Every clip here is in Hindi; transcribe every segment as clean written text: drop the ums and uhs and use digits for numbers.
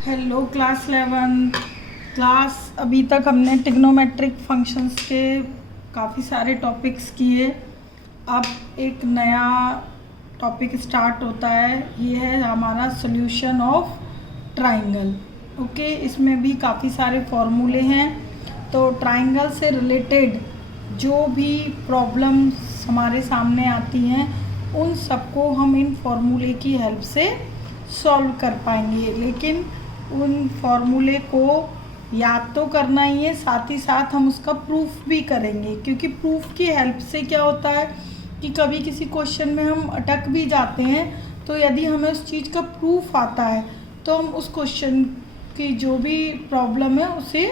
Hello class 11 class. अभी तक हमने ट्रिग्नोमेट्रिक फंक्शंस के काफ़ी सारे टॉपिक्स किए। अब एक नया टॉपिक स्टार्ट होता है, ये है हमारा सॉल्यूशन ऑफ ट्राइंगल। ओके, इसमें भी काफ़ी सारे फॉर्मूले हैं। तो ट्राइंगल से रिलेटेड जो भी प्रॉब्लम्स हमारे सामने आती हैं उन सबको हम इन फॉर्मूले की हेल्प से सॉल्व कर पाएंगे। लेकिन उन फॉर्मूले को याद तो करना ही है, साथ ही साथ हम उसका प्रूफ भी करेंगे, क्योंकि प्रूफ की हेल्प से क्या होता है कि कभी किसी क्वेश्चन में हम अटक भी जाते हैं, तो यदि हमें उस चीज़ का प्रूफ आता है तो हम उस क्वेश्चन की जो भी प्रॉब्लम है उसे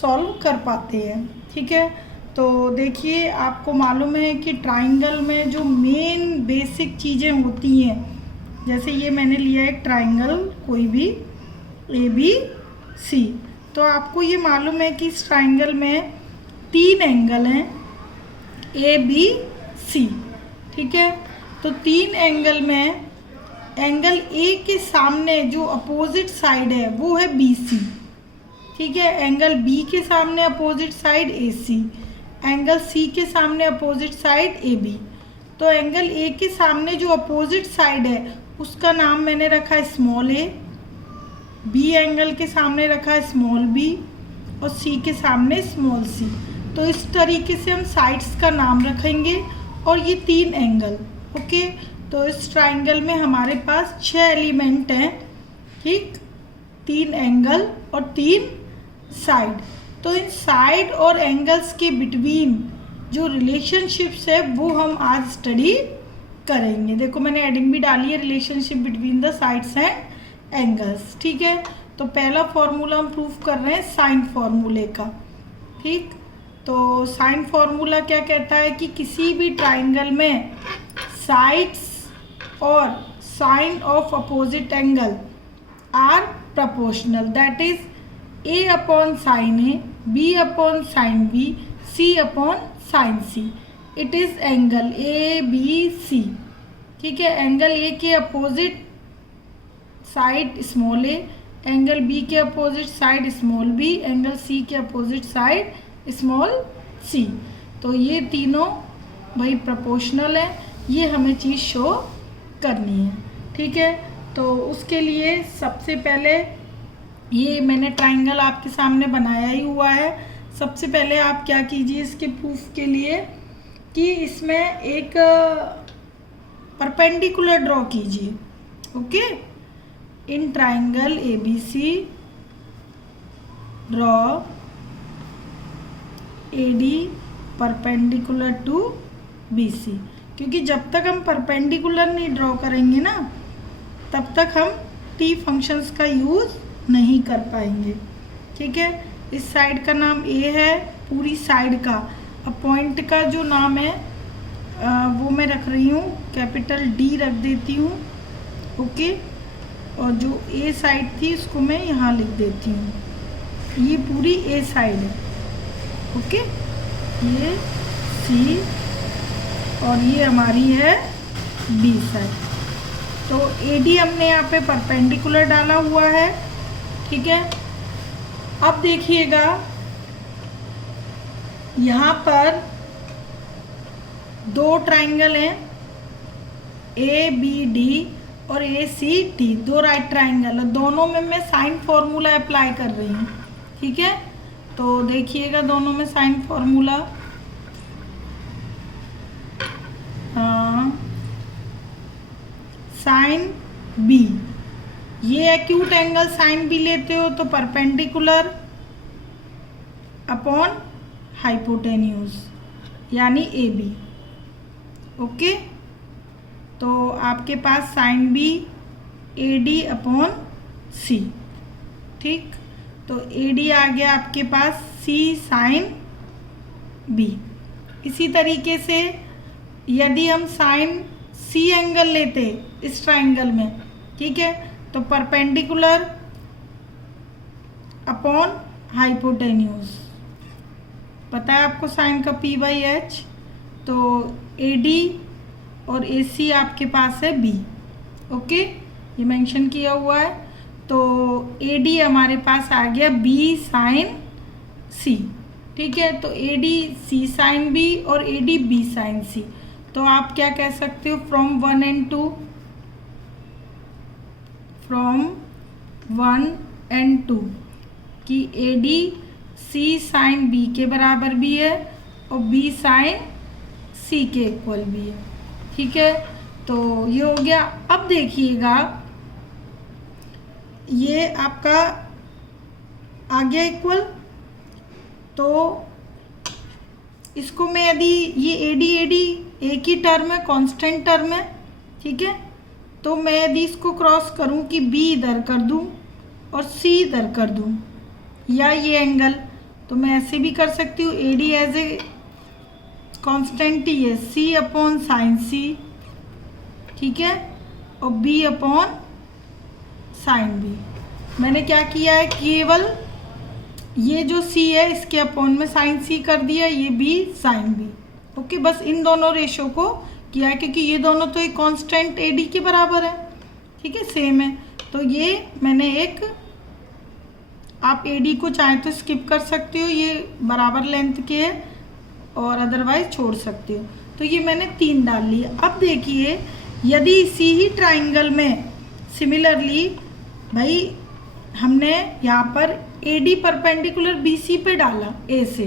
सॉल्व कर पाते हैं। ठीक है, तो देखिए, आपको मालूम है कि ट्राइंगल में जो मेन बेसिक चीज़ें होती हैं, जैसे ये मैंने लिया एक ट्राइंगल कोई भी ABC, तो आपको ये मालूम है कि इस ट्राइंगल में 3 एंगल हैं ABC। ठीक है, तो 3 एंगल में एंगल A के सामने जो अपोजिट साइड है वो है BC। ठीक है, एंगल B के सामने opposite side AC, angle C के सामने अपोजिट साइड AB। तो एंगल A के सामने जो अपोजिट साइड है उसका नाम मैंने रखा है स्मॉल a, B एंगल के सामने रखा है स्मॉल b और C के सामने स्मॉल c। तो इस तरीके से हम साइड्स का नाम रखेंगे और ये 3 एंगल। ओके, तो इस ट्राइंगल में हमारे पास 6 एलिमेंट हैं। ठीक, 3 एंगल और 3 साइड। तो इन साइड और एंगल्स के बिटवीन जो रिलेशनशिप्स है वो हम आज स्टडी करेंगे। देखो, मैंने एडिंग भी डाली है, relationship between the sides and angles. ठीक है, तो पहला फॉर्मूला हम प्रूफ कर रहे हैं साइन फॉर्मूले का। ठीक, तो साइन फॉर्मूला क्या कहता है कि किसी भी ट्राइंगल में साइड्स और sine of opposite angle are proportional, that is A upon sine A, B upon sine B, C upon sine C। It is angle ABC। ठीक है, एंगल A के opposite side small a, angle B के opposite side small b, angle C के अपोजिट साइड स्मॉल c। तो ये तीनों भाई प्रोपोर्शनल है, ये हमें चीज़ शो करनी है। ठीक है, तो उसके लिए सबसे पहले ये मैंने ट्राइंगल आपके सामने बनाया ही हुआ है। सबसे पहले आप क्या कीजिए इसके प्रूफ के लिए कि इसमें एक परपेंडिकुलर ड्रॉ कीजिए। Okay, in triangle ABC draw AD perpendicular to BC, क्योंकि जब तक हम परपेंडिकुलर नहीं ड्रॉ करेंगे ना तब तक हम T फंक्शंस का यूज़ नहीं कर पाएंगे। ठीक है, इस साइड का नाम A है, पूरी साइड का। अब पॉइंट का जो नाम है वो मैं रख रही हूँ कैपिटल D रख देती हूँ। ओके, और जो A साइड थी उसको मैं यहाँ लिख देती हूँ। ये पूरी A साइड है। ओके, ये C और ये हमारी है B साइड। तो AD हमने यहाँ पे परपेंडिकुलर डाला हुआ है। ठीक है, अब देखिएगा यहाँ पर 2 ट्राइंगल हैं ABD और ACT, 2 राइट ट्राइंगल है। दोनों में मैं साइन फॉर्मूला अप्लाई कर रही हूँ। ठीक है, तो देखिएगा दोनों में साइन फॉर्मूला साइन B, ये एक्यूट एंगल साइन B लेते हो तो परपेंडिकुलर अपॉन हाइपोटेन्यूज यानी AB। ओके, तो आपके पास sine B AD upon C। ठीक, तो AD आ गया आपके पास C साइन B। इसी तरीके से यदि हम साइन C एंगल लेते इस ट्राइंगल में, ठीक है, तो परपेंडिकुलर अपॉन हाइपोटेन्यूज, पता है आपको साइन का P/H, तो AD और AC आपके पास है B। ओके, ये मेंशन किया हुआ है। तो ए डी हमारे पास आ गया बी साइन सी। ठीक है, तो A D C sine B और A D B sine C. तो आप क्या कह सकते हो फ्रॉम 1 and 2, फ्रॉम 1 and 2 कि A D C sine B के बराबर भी है और बी साइन सी के इक्वल भी है। ठीक है, तो ये हो गया। अब देखिएगा ये आपका आ गया इक्वल, तो इसको मैं यदि ये एडी एक ही टर्म है, कांस्टेंट टर्म है। ठीक है, तो मैं यदि इसको क्रॉस करूं कि बी इधर कर दूं और सी इधर कर दूं, या ये एंगल, तो मैं ऐसे भी कर सकती हूँ। एडी एज ए कांस्टेंट ही है, सी अपॉन साइन सी। ठीक है, और बी अपॉन साइन बी। मैंने क्या किया है, केवल ये जो सी है इसके अपॉन में साइन सी कर दिया, ये बी साइन बी। ओके, बस इन दोनों रेशो को किया है क्योंकि ये दोनों तो एक कांस्टेंट एडी के बराबर है। ठीक है, सेम है। तो ये मैंने एक, आप एडी को चाहे तो स्किप कर सकते हो, ये बराबर लेंथ के है, और अदरवाइज छोड़ सकते हो। तो ये मैंने 3 डाल लिए। अब देखिए यदि इसी ही ट्राइंगल में सिमिलरली भाई हमने यहाँ पर AD परपेंडिकुलर BC पे डाला A से,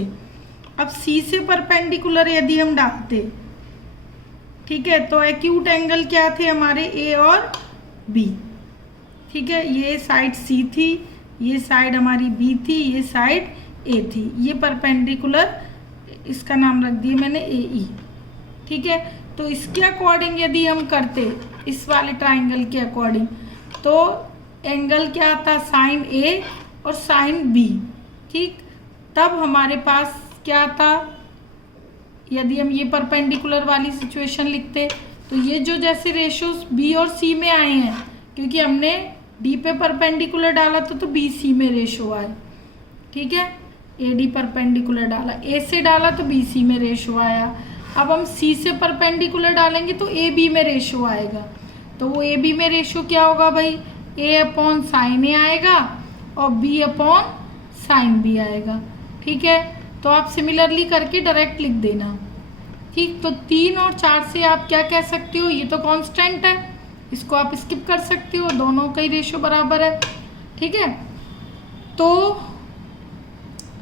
अब C से परपेंडिकुलर यदि हम डालते, ठीक है, तो एक्यूट एंगल क्या थे हमारे A और B। ठीक है, ये साइड C थी, ये साइड हमारी B थी, ये साइड A थी, ये परपेंडिकुलर, इसका नाम रख दिया मैंने AE। ठीक है, तो इसके अकॉर्डिंग यदि हम करते, इस वाले ट्राइंगल के अकॉर्डिंग, तो एंगल क्या था, साइन A और साइन B। ठीक, तब हमारे पास क्या था, यदि हम ये परपेंडिकुलर वाली सिचुएशन लिखते, तो ये जो जैसे रेशोस B और C में आए हैं, क्योंकि हमने D पे परपेंडिकुलर डाला था तो BC में रेशो आए। ठीक है, AD परपेंडिकुलर डाला, A से डाला तो BC में रेशो आया। अब हम C से परपेंडिकुलर डालेंगे तो AB में रेशो आएगा। तो वो AB में रेशो क्या होगा भाई, A अपॉन साइन A आएगा और B अपॉन साइन B आएगा। ठीक है, तो आप सिमिलरली करके डायरेक्ट लिख देना। ठीक, तो 3 और 4 से आप क्या कह सकते हो, ये तो कांस्टेंट है, इसको आप स्किप कर सकते हो, दोनों का ही रेशो बराबर है। ठीक है, तो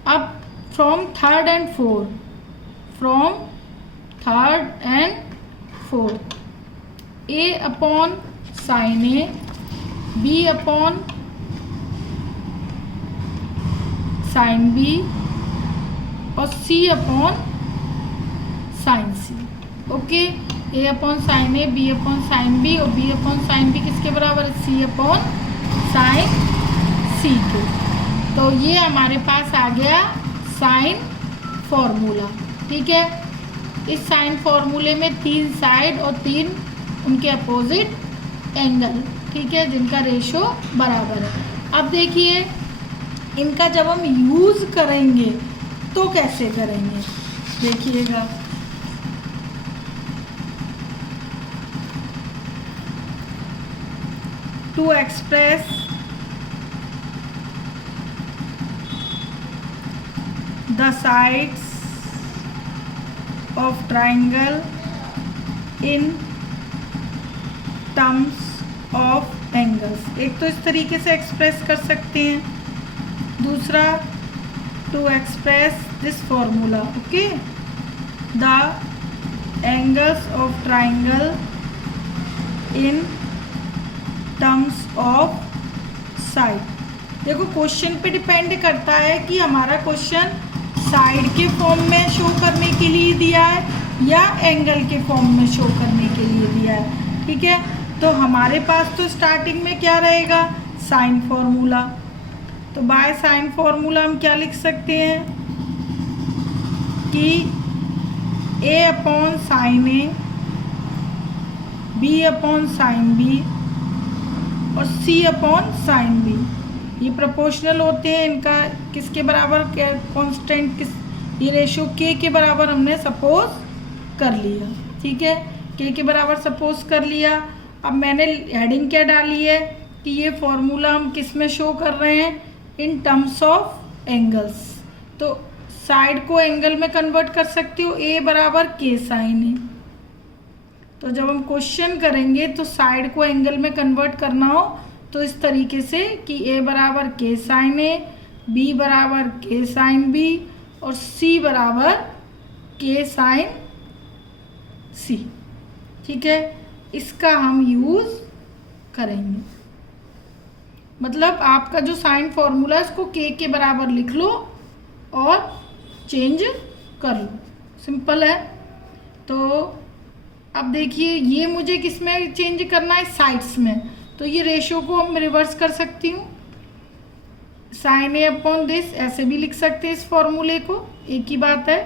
अब from third and fourth, A upon sine A, B upon sine B और C upon sine C। Okay, A upon sine A, B upon sine B और B अपॉन साइन B किसके बराबर है, C अपॉन साइन C के। तो ये हमारे पास आ गया साइन फॉर्मूला। ठीक है, इस साइन फॉर्मूले में 3 साइड और 3 उनके अपोजिट एंगल, ठीक है, जिनका रेशो बराबर है। अब देखिए इनका जब हम यूज़ करेंगे तो कैसे करेंगे, देखिएगा। To express the sides of triangle in terms of angles, एक तो इस तरीके से एक्सप्रेस कर सकते हैं, दूसरा to express this formula. Okay, the angles of triangle in terms of side. देखो क्वेश्चन पे डिपेंड करता है कि हमारा क्वेश्चन साइड के फॉर्म में शो करने के लिए दिया है या एंगल के फॉर्म में शो करने के लिए दिया है। ठीक है, तो हमारे पास तो स्टार्टिंग में क्या रहेगा, साइन फॉर्मूला। तो बाय साइन फॉर्मूला हम क्या लिख सकते हैं कि A upon sine A, B upon sine B और C अपॉन साइन B, ये प्रोपोर्शनल होते हैं। इनका किसके बराबर, कांस्टेंट किस, ये रेशो K के बराबर हमने सपोज कर लिया। ठीक है, K के बराबर सपोज कर लिया। अब मैंने हेडिंग क्या डाली है, कि ये फॉर्मूला हम किस में शो कर रहे हैं, इन टर्म्स ऑफ एंगल्स। तो साइड को एंगल में कन्वर्ट कर सकती हो, ए बराबर के साइन ए। तो जब हम क्वेश्चन करेंगे तो साइड को एंगल में कन्वर्ट करना हो तो इस तरीके से कि ए बराबर के साइन ए, बी बराबर के साइन बी और सी बराबर के साइन सी। ठीक है, इसका हम यूज़ करेंगे। मतलब आपका जो साइन फॉर्मूला है उसको के बराबर लिख लो और चेंज कर लो, सिंपल है। तो अब देखिए ये मुझे किस में चेंज करना है, साइड्स में। तो ये रेशो को हम रिवर्स कर सकती हूँ, साइन ए अपॉन दिस, ऐसे भी लिख सकते हैं इस फॉर्मूले को, एक ही बात है।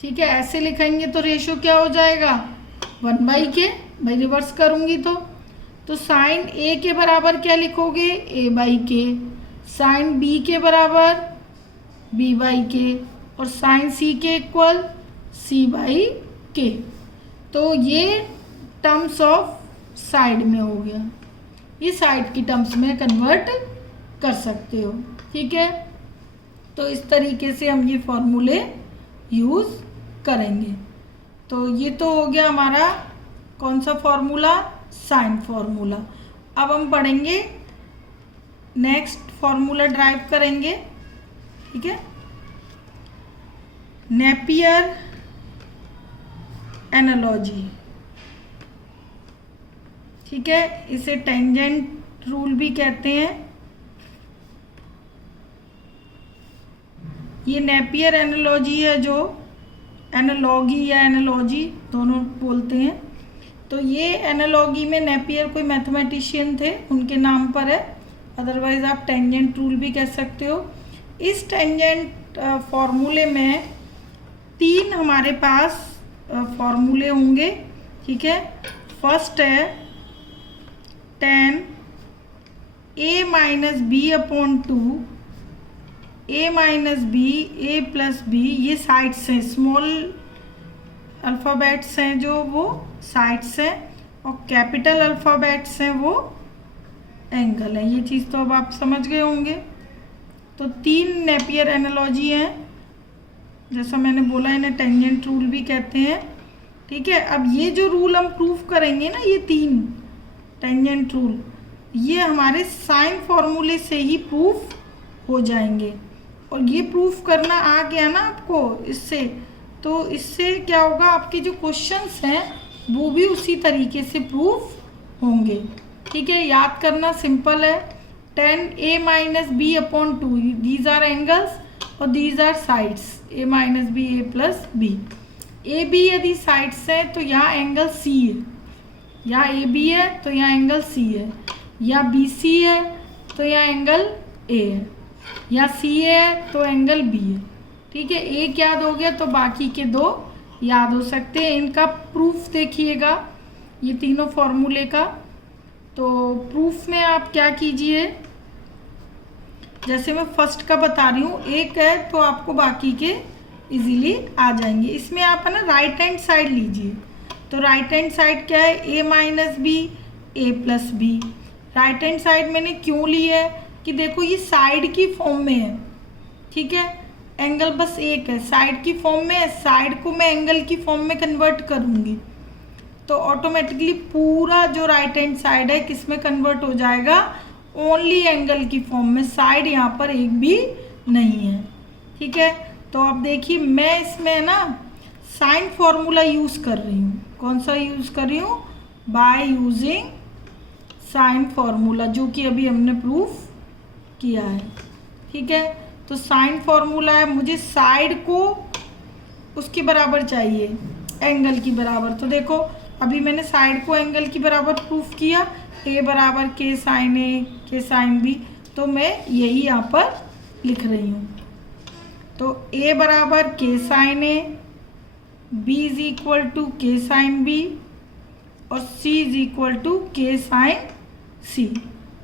ठीक है, ऐसे लिखेंगे तो रेशो क्या हो जाएगा, 1/k, भाई रिवर्स करूँगी तो साइन ए के बराबर क्या लिखोगे, a/k, साइन बी के बराबर b/k और साइन सी के इक्वल c/k। तो ये टर्म्स ऑफ साइड में हो गया, ये साइड की टर्म्स में कन्वर्ट कर सकते हो। ठीक है, तो इस तरीके से हम ये फॉर्मूले यूज़ करेंगे। तो ये तो हो गया हमारा कौन सा फॉर्मूला, साइन फॉर्मूला। अब हम पढ़ेंगे नेक्स्ट फॉर्मूला ड्राइव करेंगे। ठीक है, नेपियर एनालॉजी। ठीक है, इसे टेंजेंट रूल भी कहते हैं। ये नेपियर एनालॉजी है, जो एनालॉगी या एनालॉजी दोनों बोलते हैं। तो ये एनालॉगी में नेपियर कोई मैथमेटिशियन थे, उनके नाम पर है, अदरवाइज आप टेंजेंट रूल भी कह सकते हो। इस टेंजेंट फॉर्मूले में 3 हमारे पास फॉर्मूले होंगे। ठीक है, फर्स्ट है tan a minus B upon 2, a minus B, a plus B, ये साइड्स हैं, स्मॉल अल्फ़ाबेट्स हैं जो वो साइड्स हैं, और कैपिटल अल्फ़ाबेट्स हैं वो एंगल है। ये चीज़ तो अब आप समझ गए होंगे। तो 3 नेपियर एनालॉजी हैं, जैसा मैंने बोला इन्हें टेंजेंट रूल भी कहते हैं। ठीक है, अब ये जो रूल हम प्रूफ करेंगे ना, ये 3 टेंजेंट रूल, ये हमारे साइन फॉर्मूले से ही प्रूफ हो जाएंगे। और ये प्रूफ करना आ गया ना आपको इससे, तो इससे क्या होगा, आपके जो क्वेश्चंस हैं वो भी उसी तरीके से प्रूफ होंगे। ठीक है, याद करना सिंपल है, tan a minus B upon 2, these are angles और these are sides, a minus B, a plus B. A B यदि साइड्स हैं तो यहाँ एंगल सी है, या ए बी है तो यहाँ एंगल सी है, या बी सी है तो यहाँ एंगल ए है, या सी ए है तो एंगल बी है। ठीक है, एक याद हो गया तो बाकी के 2 याद हो सकते हैं। इनका प्रूफ देखिएगा, ये तीनों फॉर्मूले का। तो प्रूफ में आप क्या कीजिए, जैसे मैं फर्स्ट का बता रही हूँ, एक है तो आपको बाकी के इजीली आ जाएंगे। इसमें आप है ना राइट हैंड साइड लीजिए। तो राइट हैंड साइड क्या है, a minus B, a plus B. Right hand side मैंने क्यों ली है कि देखो ये साइड की फॉर्म में है। ठीक है, एंगल बस एक है, साइड की फॉर्म में है, साइड को मैं एंगल की फॉर्म में कन्वर्ट करूँगी तो ऑटोमेटिकली पूरा जो राइट हैंड साइड है किस में कन्वर्ट हो जाएगा, ओनली एंगल की फॉर्म में। साइड यहाँ पर एक भी नहीं है। ठीक है, तो अब देखिए मैं इसमें ना साइन फॉर्मूला यूज़ कर रही हूँ। कौन सा यूज़ कर रही हूँ, बाय यूजिंग साइन फॉर्मूला, जो कि अभी हमने प्रूफ किया है। ठीक है, तो साइन फॉर्मूला है, मुझे साइड को उसके बराबर चाहिए, एंगल की बराबर। तो देखो अभी मैंने साइड को एंगल की बराबर प्रूफ किया, ए बराबर के साइन ए, के साइन बी, तो मैं यही यहाँ पर लिख रही हूँ। तो ए बराबर K sine A, B is equal to K sine B और C is equal to K sine C.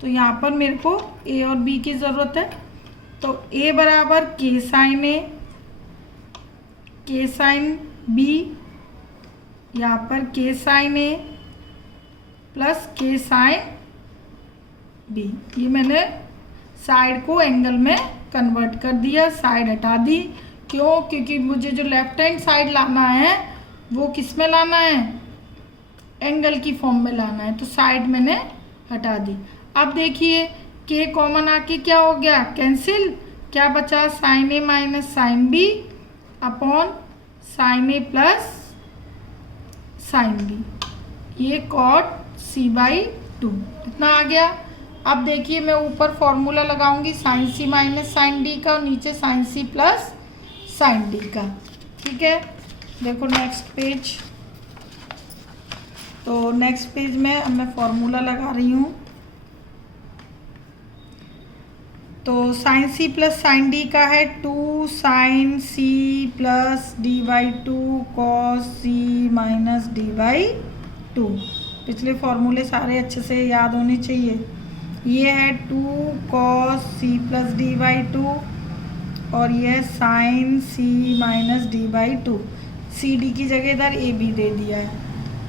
तो यहाँ पर मेरे को ए और बी की ज़रूरत है। तो ए बराबर के साइन ए, के साइन बी, यहाँ पर के साइन ए प्लस के साइन बी। ये मैंने साइड को एंगल में कन्वर्ट कर दिया, साइड हटा दी। क्यों? क्योंकि मुझे जो लेफ्ट हैंड साइड लाना है वो किस में लाना है, एंगल की फॉर्म में लाना है, तो साइड मैंने हटा दी। अब देखिए के कॉमन आके क्या हो गया, कैंसिल। क्या बचा, sine A minus sine B upon sine A plus sine B, ये कॉट सी बाई 2 इतना आ गया। अब देखिए मैं ऊपर फॉर्मूला लगाऊंगी sine C minus sine D का और नीचे sine C plus sine D का। ठीक है, देखो नेक्स्ट पेज। तो नेक्स्ट पेज में अब मैं फॉर्मूला लगा रही हूँ। तो sine C plus sine D का है 2 sine C plus D by 2 cos C minus D by 2। पिछले फॉर्मूले सारे अच्छे से याद होने चाहिए। ये है 2 cos C plus D by 2 और ये है sine C minus D by 2। C D की जगह इधर ए बी दे दिया है,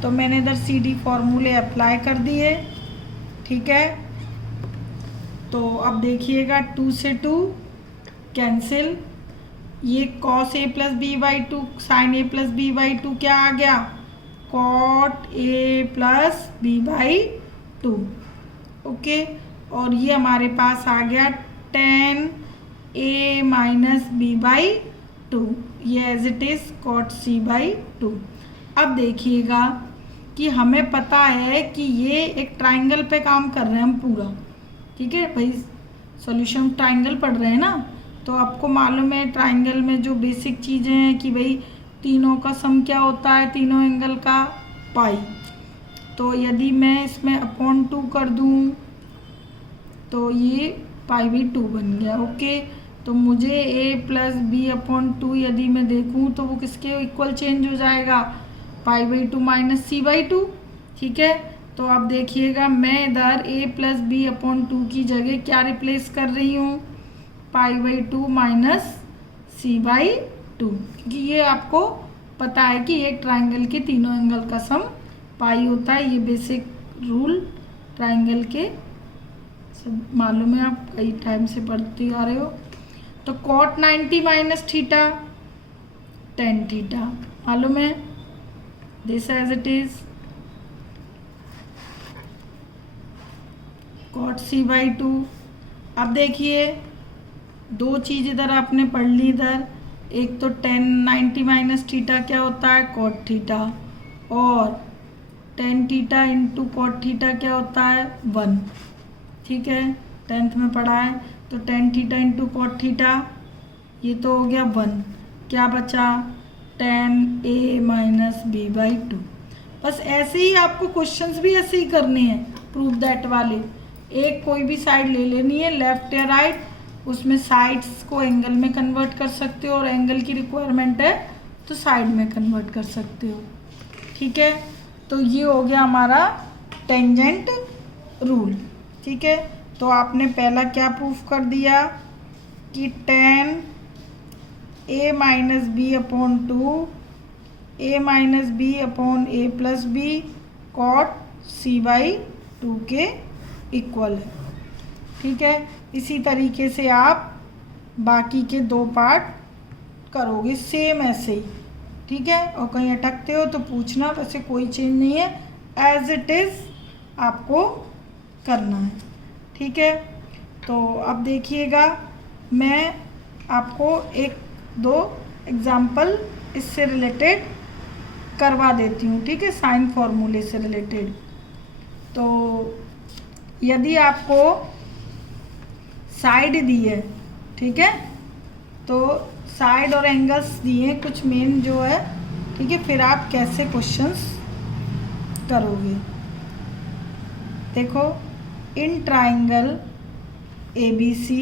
तो मैंने इधर सी डी फॉर्मूले अप्लाई कर दिए। ठीक है, तो अब देखिएगा 2 से 2 कैंसिल। ये cos A plus B by 2 sine A plus B by 2 क्या आ गया, cot A plus B by 2। Okay, और ये हमारे पास आ गया tan A minus B by 2, ये as it is cot C by 2। अब देखिएगा कि हमें पता है कि ये एक ट्राइंगल पे काम कर रहे हैं हम पूरा। ठीक है भाई, सॉल्यूशन ट्राइंगल पढ़ रहे हैं ना, तो आपको मालूम है ट्राइंगल में जो बेसिक चीज़ें हैं कि भाई तीनों का सम क्या होता है, तीनों एंगल का पाई। तो यदि मैं इसमें अपॉन 2 कर दूं तो ये पाई भी 2 बन गया। ओके, तो मुझे ए प्लस बी अपॉन 2 यदि मैं देखूं तो वो किसके इक्वल चेंज हो जाएगा, pi by 2 minus C by 2। ठीक है, तो आप देखिएगा मैं इधर ए प्लस बी अपॉन 2 की जगह क्या रिप्लेस कर रही हूँ, pi by 2 minus C by 2, क्योंकि ये आपको पता है कि एक ट्राइंगल के तीनों एंगल का सम पाई होता है। ये बेसिक रूल ट्राइंगल के सब मालूम है, आप कई टाइम से पढ़ते आ रहे हो। तो cot 90 minus theta tan theta मालूम है, this as it is cot C by 2। अब देखिए दो चीज़ इधर आपने पढ़ ली, इधर एक तो 90 माइनस थीटा क्या होता है, कॉट थीटा, और tan theta into cot theta क्या होता है, 1। ठीक है, 10th में पढ़ा है। तो tan theta into cot theta ये तो हो गया 1, क्या बचा, tan a minus B by 2। बस ऐसे ही आपको क्वेश्चंस भी ऐसे ही करने हैं, प्रूव दैट वाले। एक कोई भी साइड ले लेनी है, लेफ्ट या राइट, उसमें साइड्स को एंगल में कन्वर्ट कर सकते हो और एंगल की रिक्वायरमेंट है तो साइड में कन्वर्ट कर सकते हो। ठीक है, तो ये हो गया हमारा टेंजेंट रूल। ठीक है, तो आपने पहला क्या प्रूफ कर दिया कि tan a minus B upon 2 a minus B upon a plus B cot c by 2 के इक्वल है। ठीक है, इसी तरीके से आप बाकी के 2 पार्ट करोगे सेम ऐसे ही। ठीक है, और कहीं अटकते हो तो पूछना, वैसे कोई चेंज नहीं है, एज इट इज़ आपको करना है। ठीक है, तो अब देखिएगा मैं आपको 1-2 एग्जाम्पल इससे रिलेटेड करवा देती हूँ। ठीक है, साइन फॉर्मूले से रिलेटेड। तो यदि आपको साइड दी है, ठीक है, तो साइड और एंगल्स दिए कुछ मेन जो है, ठीक है, फिर आप कैसे क्वेश्चंस करोगे। देखो, in triangle A B C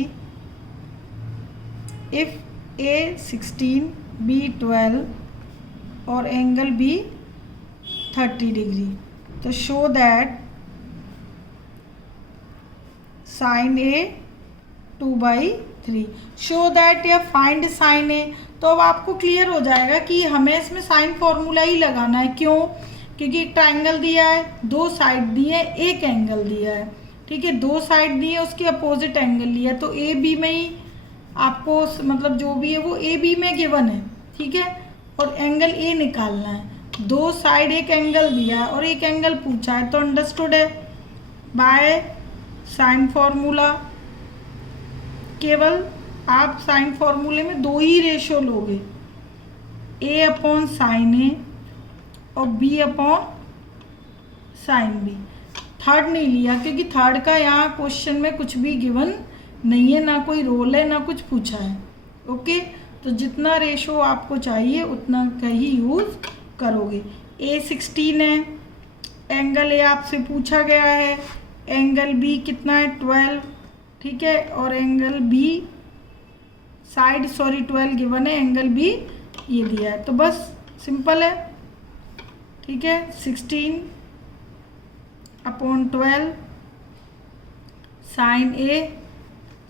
if A 16 B 12 और एंगल बी 30 डिग्री, तो show that sine A 2/3, show that या फाइंड साइन ए। तो अब आपको क्लियर हो जाएगा कि हमें इसमें साइन फॉर्मूला ही लगाना है। क्यों? क्योंकि एक ट्राइंगल दिया है, दो साइड दिए हैं, एक एंगल दिया है, ठीक है, दो साइड दिए हैं, उसके अपोजिट एंगल लिया है, तो ए बी में ही आपको मतलब जो भी है वो ए बी में गिवन है, ठीक है, और एंगल ए निकालना है। दो साइड एक एंगल दिया है और एक एंगल पूछा है, तो अंडरस्टूड है। बाय साइन फॉर्मूला, केवल आप साइन फॉर्मूले में दो ही रेशो लोगे, ए अपॉन साइन ए और B upon sine B. Third नहीं लिया क्योंकि थर्ड का यहाँ क्वेश्चन में कुछ भी गिवन नहीं है, ना कोई रोल है, ना कुछ पूछा है। ओके, तो जितना रेशो आपको चाहिए उतना का ही यूज़ करोगे। ए 16 है, एंगल ए आपसे पूछा गया है, एंगल बी कितना है 12, ठीक है, और एंगल बी साइड 12 गिवन है, एंगल बी ये दिया है, तो बस सिंपल है, ठीक है। 16 अपॉन 12 साइन ए,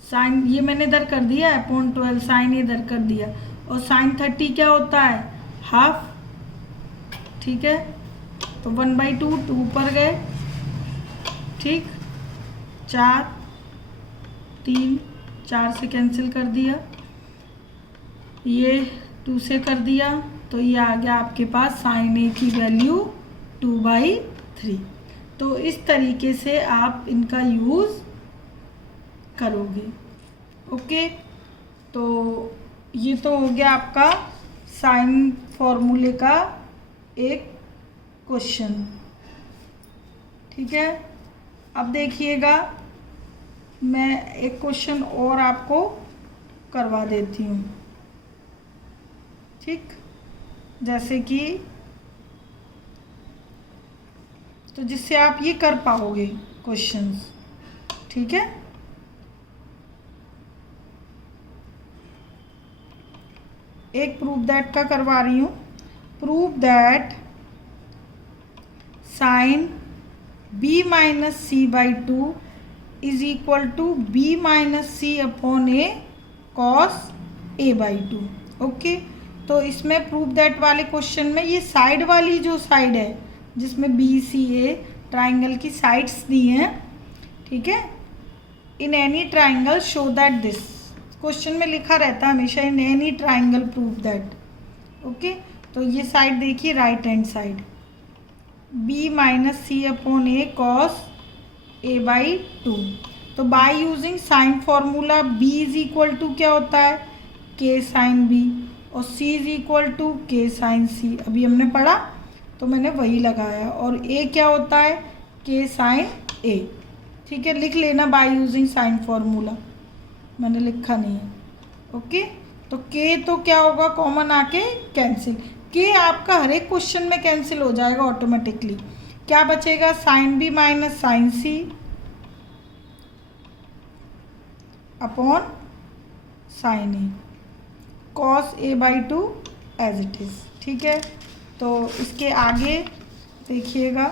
साइन ये मैंने इधर कर दिया अपॉन 12, साइन इधर कर दिया, और साइन 30 क्या होता है, हाफ, ठीक है, तो 1/2 2 पर गए, ठीक, 4 3 4 से कैंसिल कर दिया, ये 2 से कर दिया, तो ये आ गया आपके पास साइन ए की वैल्यू 2/3। तो इस तरीके से आप इनका यूज़ करोगे। ओके, तो ये तो हो गया आपका साइन फॉर्मूले का एक क्वेश्चन, ठीक है। अब देखिएगा, मैं एक क्वेश्चन और आपको करवा देती हूँ, ठीक, जैसे कि तो जिससे आप ये कर पाओगे क्वेश्चंस, ठीक है। एक प्रूफ दैट का करवा रही हूँ। Proof that sine b minus C by 2 is equal to b minus C upon A cos a by 2। Okay, तो इसमें प्रूफ दैट वाले क्वेश्चन में ये साइड वाली जो साइड है जिसमें बी सी ए ट्राइंगल की साइड्स दी हैं, ठीक है, in any triangle show that this, question में लिखा रहता है हमेशा in any triangle proof that. Okay, तो ये साइड देखिए right hand side, b minus C upon A cos a by 2। तो by using sine formula b is equal to क्या होता है, k साइन b, और c is equal to k sign c, अभी हमने पढ़ा तो मैंने वही लगाया, और a क्या होता है, k साइन a, ठीक है, लिख लेना बाय यूजिंग साइन फॉर्मूला, मैंने लिखा नहीं है। ओके, तो k तो क्या होगा, कॉमन आके कैंसिल, k आपका हर एक क्वेश्चन में कैंसिल हो जाएगा ऑटोमेटिकली। क्या बचेगा, sine b minus sine c upon sine A cos a by 2 as it is, ठीक है। तो इसके आगे देखिएगा,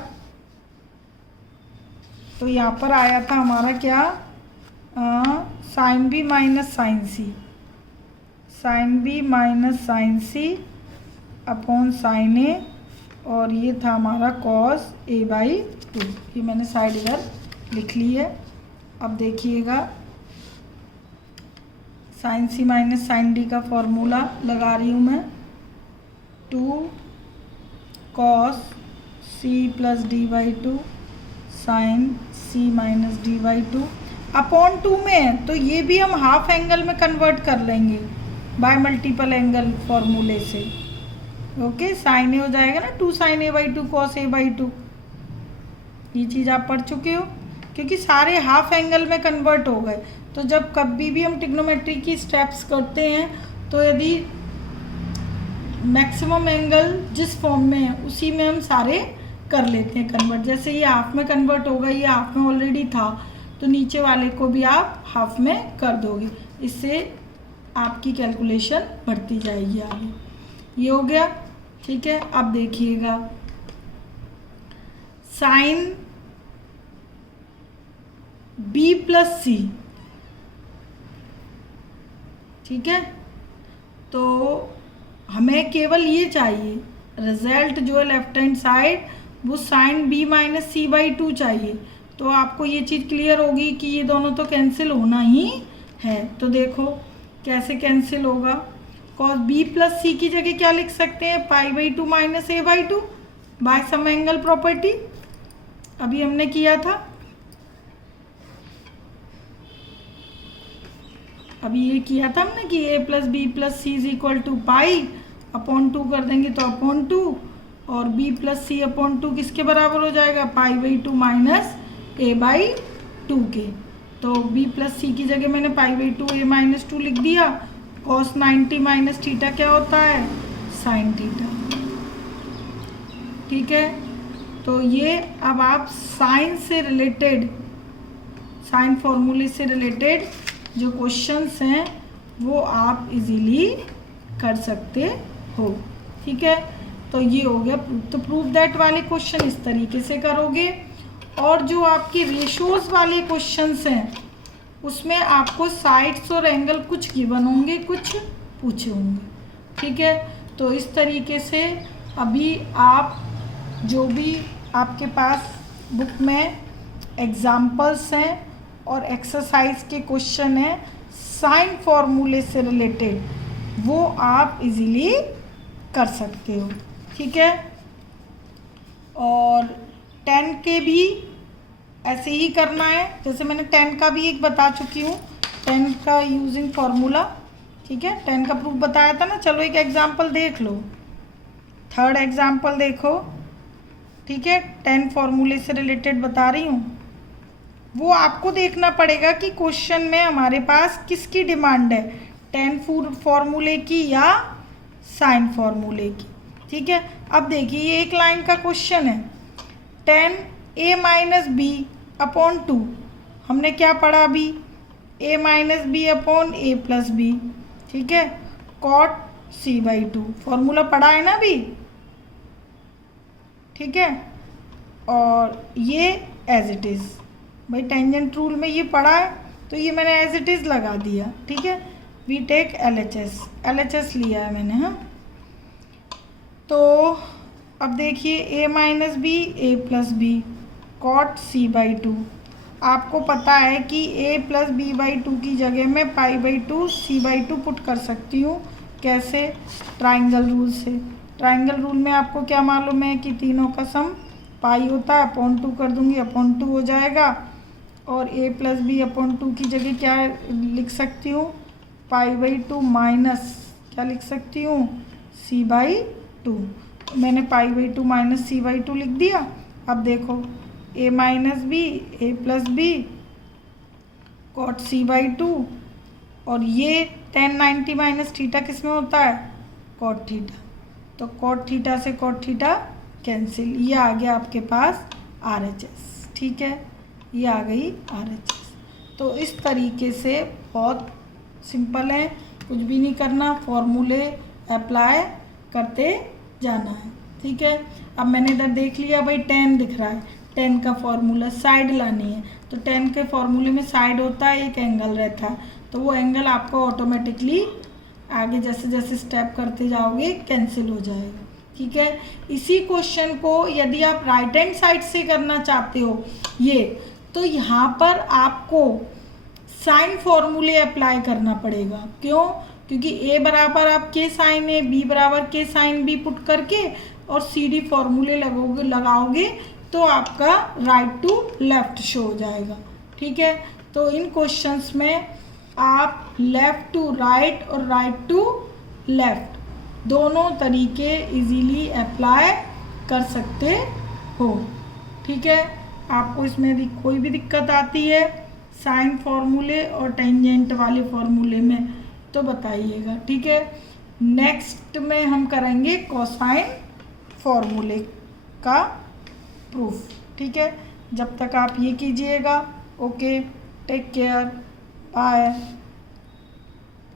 तो यहाँ पर आया था हमारा क्या, sine B minus sign C, sine B minus sign C upon sine A, और ये था हमारा कॉस a बाई 2, ये मैंने साइड इधर लिख ली है। अब देखिएगा, sine C minus sine D का फॉर्मूला लगा रही हूँ मैं, 2 cos C plus D by 2 sine C minus D by 2 upon 2 में है, तो ये भी हम हाफ एंगल में कन्वर्ट कर लेंगे बाय मल्टीपल एंगल फॉर्मूले से। ओके, साइन ए हो जाएगा ना 2 sine A by 2 cos A by 2, ये चीज़ आप पढ़ चुके हो, क्योंकि सारे हाफ एंगल में कन्वर्ट हो गए। तो जब कभी भी हम ट्रिग्नोमेट्री की स्टेप्स करते हैं, तो यदि मैक्सिमम एंगल जिस फॉर्म में है उसी में हम सारे कर लेते हैं कन्वर्ट। जैसे ये हाफ में कन्वर्ट होगा, ये हाफ में ऑलरेडी था, तो नीचे वाले को भी आप हाफ में कर दोगे, इससे आपकी कैलकुलेशन बढ़ती जाएगी आगे। ये हो गया, ठीक है। अब देखिएगा, साइन बी प्लस सी, ठीक है, तो हमें केवल ये चाहिए, रिजल्ट जो है लेफ्ट हैंड साइड वो sine b minus C by 2 चाहिए। तो आपको ये चीज़ क्लियर होगी कि ये दोनों तो कैंसिल होना ही है। तो देखो कैसे कैंसिल होगा। कॉस b प्लस सी की जगह क्या लिख सकते हैं, pi by 2 minus a by 2 by sum angle property, अभी हमने किया था। अभी ये किया था हमने कि a plus B plus C is equal to pi upon 2 कर देंगे तो अपॉन 2, और b प्लस सी अपॉन 2 किसके बराबर हो जाएगा, pi by 2 minus a by 2 के। तो b प्लस सी की जगह मैंने पाई बाई 2 a माइनस 2 लिख दिया। कॉस 90 माइनस थीटा क्या होता है, साइन थीटा। ठीक है, तो ये अब आप साइन से रिलेटेड, साइन फॉर्मूले से रिलेटेड जो क्वेश्चंस हैं वो आप इजीली कर सकते हो। ठीक है, तो ये हो गया। तो प्रूव दैट वाले क्वेश्चन इस तरीके से करोगे, और जो आपके रेशोज वाले क्वेश्चंस हैं उसमें आपको साइड्स और एंगल कुछ गिवन होंगे, कुछ पूछे होंगे। ठीक है, तो इस तरीके से अभी आप जो भी आपके पास बुक में एग्जाम्पल्स हैं और एक्सरसाइज के क्वेश्चन हैं साइन फॉर्मूले से रिलेटेड, वो आप इजीली कर सकते हो। ठीक है, और 10 के भी ऐसे ही करना है, जैसे मैंने 10 का भी एक बता चुकी हूँ, 10 का यूजिंग फार्मूला। ठीक है, 10 का प्रूफ बताया था ना। चलो एक एग्जांपल देख लो, थर्ड एग्जांपल देखो। ठीक है, 10 फार्मूले से रिलेटेड बता रही हूँ, वो आपको देखना पड़ेगा कि क्वेश्चन में हमारे पास किसकी डिमांड है, 10 फार्मूले की या साइन फार्मूले की। ठीक है, अब देखिए ये एक लाइन का क्वेश्चन है, 10a माइनस बी अपॉन 2, हमने क्या पढ़ा अभी, a minus B upon a plus B. ठीक है, कॉट c बाई 2 फॉर्मूला पढ़ा है ना अभी। ठीक है, और ये एज इट इज़, भाई टेंजेंट रूल में ये पढ़ा है तो ये मैंने एज इट इज़ लगा दिया। ठीक है, वी टेक LHS लिया है मैंने। हाँ, तो अब देखिए a minus B a plus B cot c by 2, आपको पता है कि a प्लस बी बाई 2 की जगह मैं पाई बाई 2 c बाई 2 पुट कर सकती हूँ। कैसे, ट्राइंगल रूल से। ट्राइंगल रूल में आपको क्या मालूम है कि तीनों का सम पाई होता है, अपॉन 2 कर दूँगी, अपॉन 2 हो जाएगा। और a प्लस बी अपॉन 2 की जगह क्या लिख सकती हूँ, पाई बाई 2 माइनस क्या लिख सकती हूँ, c बाई 2। मैंने pi by 2 minus C by 2 लिख दिया। अब देखो a minus B a plus B cot c by 2, और ये tan 90 माइनस थीटा किस में होता है, कॉट थीटा। तो कॉट थीटा से कॉट थीटा कैंसिल, ये आ गया आपके पास RHS। ठीक है, ये आ गई RHS। तो इस तरीके से बहुत सिंपल है, कुछ भी नहीं करना, फॉर्मूले अप्लाई करते जाना है। ठीक है, अब मैंने इधर देख लिया भाई 10 दिख रहा है, 10 का फॉर्मूला साइड लानी है। तो 10 के फॉर्मूले में साइड होता है, एक एंगल रहता है, तो वो एंगल आपको ऑटोमेटिकली आगे जैसे जैसे स्टेप करते जाओगे कैंसिल हो जाएगा। ठीक है, इसी क्वेश्चन को यदि आप राइट हैंड साइड से करना चाहते हो ये, तो यहाँ पर आपको साइन फॉर्मूले अप्लाई करना पड़ेगा। क्यों, क्योंकि a बराबर आप के साइन ए, b बराबर के साइन बी पुट करके और CD फॉर्मूले लगाओगे तो आपका राइट टू लेफ्ट शो हो जाएगा। ठीक है, तो इन क्वेश्चंस में आप लेफ़्ट टू राइट और राइट टू लेफ़्ट दोनों तरीके इजीली अप्लाई कर सकते हो। ठीक है, आपको इसमें यदि कोई भी दिक्कत आती है साइन फॉर्मूले और टेंजेंट वाले फॉर्मूले में तो बताइएगा। ठीक है, नेक्स्ट में हम करेंगे कोसाइन फॉर्मूले का प्रूफ। ठीक है, जब तक आप ये कीजिएगा। Okay, take care, bye.